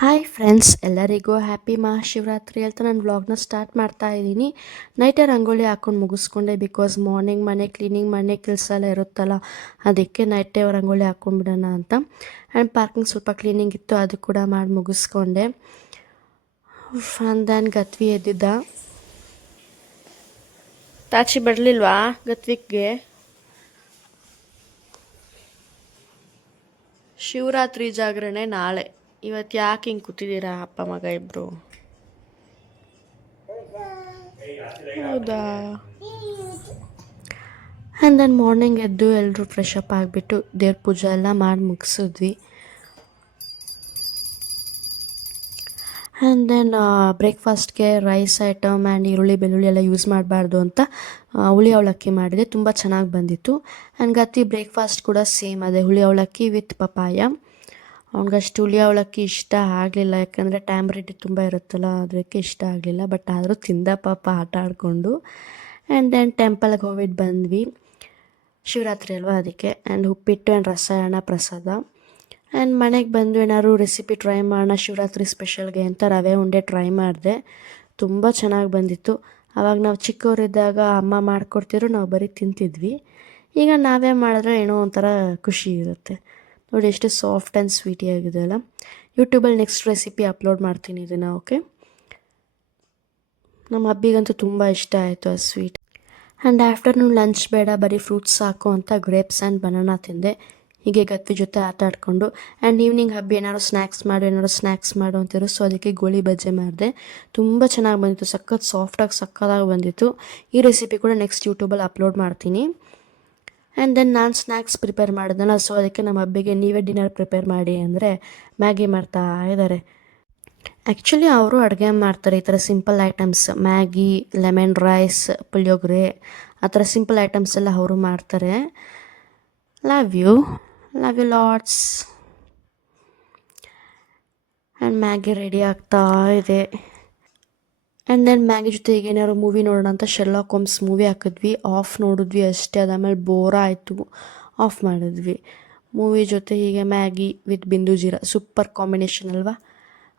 Hi friends, ಎಲ್ಲರಿಗೂ happy Mahashivratri ಅಂತ ನಾನು ವ್ಲಾಗ್ನ ಸ್ಟಾರ್ಟ್ ಮಾಡ್ತಾ ಇದ್ದೀನಿ. ನೈಟೇ ರಂಗೋಲಿ ಹಾಕ್ಕೊಂಡು ಮುಗಿಸ್ಕೊಂಡೆ, ಬಿಕಾಸ್ ಮಾರ್ನಿಂಗ್ ಮನೆ ಕ್ಲೀನಿಂಗ್ ಮನೆ ಕೆಲಸ ಎಲ್ಲ ಇರುತ್ತಲ್ಲ, ಅದಕ್ಕೆ ನೈಟೇ ರಂಗೋಲಿ ಹಾಕ್ಕೊಂಡ್ಬಿಡೋಣ ಅಂತ. ಆ್ಯಂಡ್ ಪಾರ್ಕಿಂಗ್ ಸ್ವಲ್ಪ ಕ್ಲೀನಿಂಗ್ ಇತ್ತು, ಅದು ಕೂಡ ಮಾಡಿ ಮುಗಿಸ್ಕೊಂಡೆ. ದೆನ್ ಗತ್ವಿ ಎದ್ದಿದ್ದ. ತಾಚಿ ಬರಲಿಲ್ವಾ ಗತ್ವಿಗೆ? ಶಿವರಾತ್ರಿ ಜಾಗರಣೆ ನಾಳೆ. ಇವತ್ತು ಯಾಕೆ ಹಿಂಗೆ ಕೂತಿದ್ದೀರಾ ಅಪ್ಪ ಮಗ ಇಬ್ಬರು? ಹೌದಾ? ಆ್ಯಂಡ್ ದೆನ್ ಮಾರ್ನಿಂಗ್ ಎದ್ದು ಎಲ್ಲರೂ ಫ್ರೆಶ್ ಅಪ್ ಆಗಿಬಿಟ್ಟು ದೇವ್ರ ಪೂಜೆ ಎಲ್ಲ ಮಾಡಿ ಮುಗಿಸಿದ್ವಿ. ಆ್ಯಂಡ್ ದೆನ್ ಬ್ರೇಕ್ಫಾಸ್ಟ್ಗೆ ರೈಸ್ ಐಟಮ್ ಆ್ಯಂಡ್ ಈರುಳ್ಳಿ ಬೆಳ್ಳುಳ್ಳಿ ಎಲ್ಲ ಯೂಸ್ ಮಾಡಬಾರ್ದು ಅಂತ ಹುಳಿ ಅವಲಕ್ಕಿ ಮಾಡಿದೆ. ತುಂಬ ಚೆನ್ನಾಗಿ ಬಂದಿತ್ತು. ಆ್ಯಂಡ್ ಗತಿ ಬ್ರೇಕ್ಫಾಸ್ಟ್ ಕೂಡ ಸೇಮ್ ಅದೇ ಹುಳಿ ಅವಲಕ್ಕಿ ವಿತ್ ಪಪಾಯ. ಅವ್ನಿಗಷ್ಟು ಹುಳಿ ಅವಲಕ್ಕಿ ಇಷ್ಟ ಆಗಲಿಲ್ಲ, ಯಾಕಂದರೆ ಟ್ಯಾಮ್ರಿಡ್ ತುಂಬ ಇರುತ್ತಲ್ಲ, ಅದಕ್ಕೆ ಇಷ್ಟ ಆಗಲಿಲ್ಲ. ಬಟ್ ಆದರೂ ತಿಂದ ಪಾಪ ಆಟ ಆಡಿಕೊಂಡು. ಆ್ಯಂಡ್ ದೆನ್ ಟೆಂಪಲ್ಗೆ ಹೋಗ್ಬಿಟ್ಟು ಬಂದ್ವಿ, ಶಿವರಾತ್ರಿ ಅಲ್ವಾ ಅದಕ್ಕೆ. ಆ್ಯಂಡ್ ಉಪ್ಪಿಟ್ಟು ಆ್ಯಂಡ್ ರಸಾಯನ ಪ್ರಸಾದ. ಆ್ಯಂಡ್ ಮನೆಗೆ ಬಂದು ಏನಾದ್ರು ರೆಸಿಪಿ ಟ್ರೈ ಮಾಡೋಣ ಶಿವರಾತ್ರಿ ಸ್ಪೆಷಲ್ಗೆ ಅಂತ ರವೆ ಉಂಡೆ ಟ್ರೈ ಮಾಡಿದೆ. ತುಂಬ ಚೆನ್ನಾಗಿ ಬಂದಿತ್ತು. ಆವಾಗ ನಾವು ಚಿಕ್ಕವರಿದ್ದಾಗ ಅಮ್ಮ ಮಾಡಿಕೊಡ್ತಿದ್ರು, ನಾವು ಬರೀ ತಿಂತಿದ್ವಿ. ಈಗ ನಾವೇ ಮಾಡಿದ್ರೆ ಏನೋ ಒಂಥರ ಖುಷಿ ಇರುತ್ತೆ. ನೋಡಿ ಎಷ್ಟು ಸಾಫ್ಟ್ ಆ್ಯಂಡ್ ಸ್ವೀಟಿಯಾಗಿದೆ ಅಲ್ಲ. ಯೂಟ್ಯೂಬಲ್ಲಿ ನೆಕ್ಸ್ಟ್ ರೆಸಿಪಿ ಅಪ್ಲೋಡ್ ಮಾಡ್ತೀನಿ ಇದನ್ನು, ಓಕೆ? ನಮ್ಮ ಹಬ್ಬಿಗಂತೂ ತುಂಬ ಇಷ್ಟ ಆಯಿತು ಆ ಸ್ವೀಟ್. ಆ್ಯಂಡ್ ಆಫ್ಟರ್ನೂನ್ ಲಂಚ್ ಬೇಡ, ಬರೀ ಫ್ರೂಟ್ಸ್ ಸಾಕು ಅಂತ ಗ್ರೇಪ್ಸ್ ಆ್ಯಂಡ್ ಬನಾನಾ ತಿಂದೆ. ಹೀಗೆ ಗತ್ವಿ ಜೊತೆ ಆಟ ಆಡಿಕೊಂಡು. ಆ್ಯಂಡ್ ಈವ್ನಿಂಗ್ ಹಬ್ಬಿ ಏನಾದ್ರು ಸ್ನ್ಯಾಕ್ಸ್ ಮಾಡು ಅಂತಿದ್ರು, ಸೊ ಅದಕ್ಕೆ ಗೋಳಿ ಬಜ್ಜೆ ಮಾಡಿದೆ. ತುಂಬ ಚೆನ್ನಾಗಿ ಬಂದಿತ್ತು, ಸಾಫ್ಟಾಗಿ ಸಕ್ಕತ್ತಾಗಿ ಬಂದಿತ್ತು. ಈ ರೆಸಿಪಿ ಕೂಡ ನೆಕ್ಸ್ಟ್ ಯೂಟ್ಯೂಬಲ್ಲಿ ಅಪ್ಲೋಡ್ ಮಾಡ್ತೀನಿ. ಆ್ಯಂಡ್ ದೆನ್ ನಾನು ಸ್ನ್ಯಾಕ್ಸ್ ಪ್ರಿಪೇರ್ ಮಾಡಿದ್ನಲ್ಲ, ಸೊ ಅದಕ್ಕೆ ನಮ್ಮ ಹಬ್ಬಿಗೆ ನೀವೇ ಡಿನ್ನರ್ ಪ್ರಿಪೇರ್ ಮಾಡಿ ಅಂದರೆ ಮ್ಯಾಗಿ ಮಾಡ್ತಾ ಇದ್ದಾರೆ. ಆ್ಯಕ್ಚುಲಿ ಅವರು ಅಡುಗೆ ಮಾಡ್ತಾರೆ, ಈ ಥರ simple items, Maggi, lemon rice, puliyogare, ಆ ಥರ ಸಿಂಪಲ್ ಐಟಮ್ಸ್ ಎಲ್ಲ ಅವರು ಮಾಡ್ತಾರೆ. Love you lots. And Maggi ready ಆಗ್ತಾ ಇದೆ. ಆ್ಯಂಡ್ ದೆನ್ ಮ್ಯಾಗಿ ಜೊತೆ ಈಗ ಏನಾದ್ರು ಮೂವಿ ನೋಡೋಣ ಅಂತ ಶೆರ್ಲಾಕ್ ಹೋಮ್ಸ್ ಮೂವಿ ಹಾಕಿದ್ವಿ. ಆಫ್ ನೋಡಿದ್ವಿ ಅಷ್ಟೇ, ಅದಾದಮೇಲೆ ಬೋರ್ ಆಯಿತು, ಆಫ್ ಮಾಡಿದ್ವಿ. ಮೂವಿ ಜೊತೆ ಹೀಗೆ ಮ್ಯಾಗಿ ವಿತ್ ಬಿಂದು ಜೀರಾ, ಸೂಪರ್ ಕಾಂಬಿನೇಷನ್ ಅಲ್ವಾ?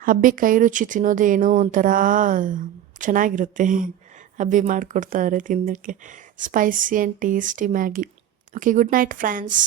ಹಬ್ಬಿ ಕೈ ರುಚಿ ತಿನ್ನೋದು ಏನೋ ಒಂಥರ ಚೆನ್ನಾಗಿರುತ್ತೆ. ಹಬ್ಬಿ ಮಾಡಿಕೊಡ್ತಾರೆ ತಿನ್ನೋಕ್ಕೆ, spicy and tasty Maggi. Okay, good night friends.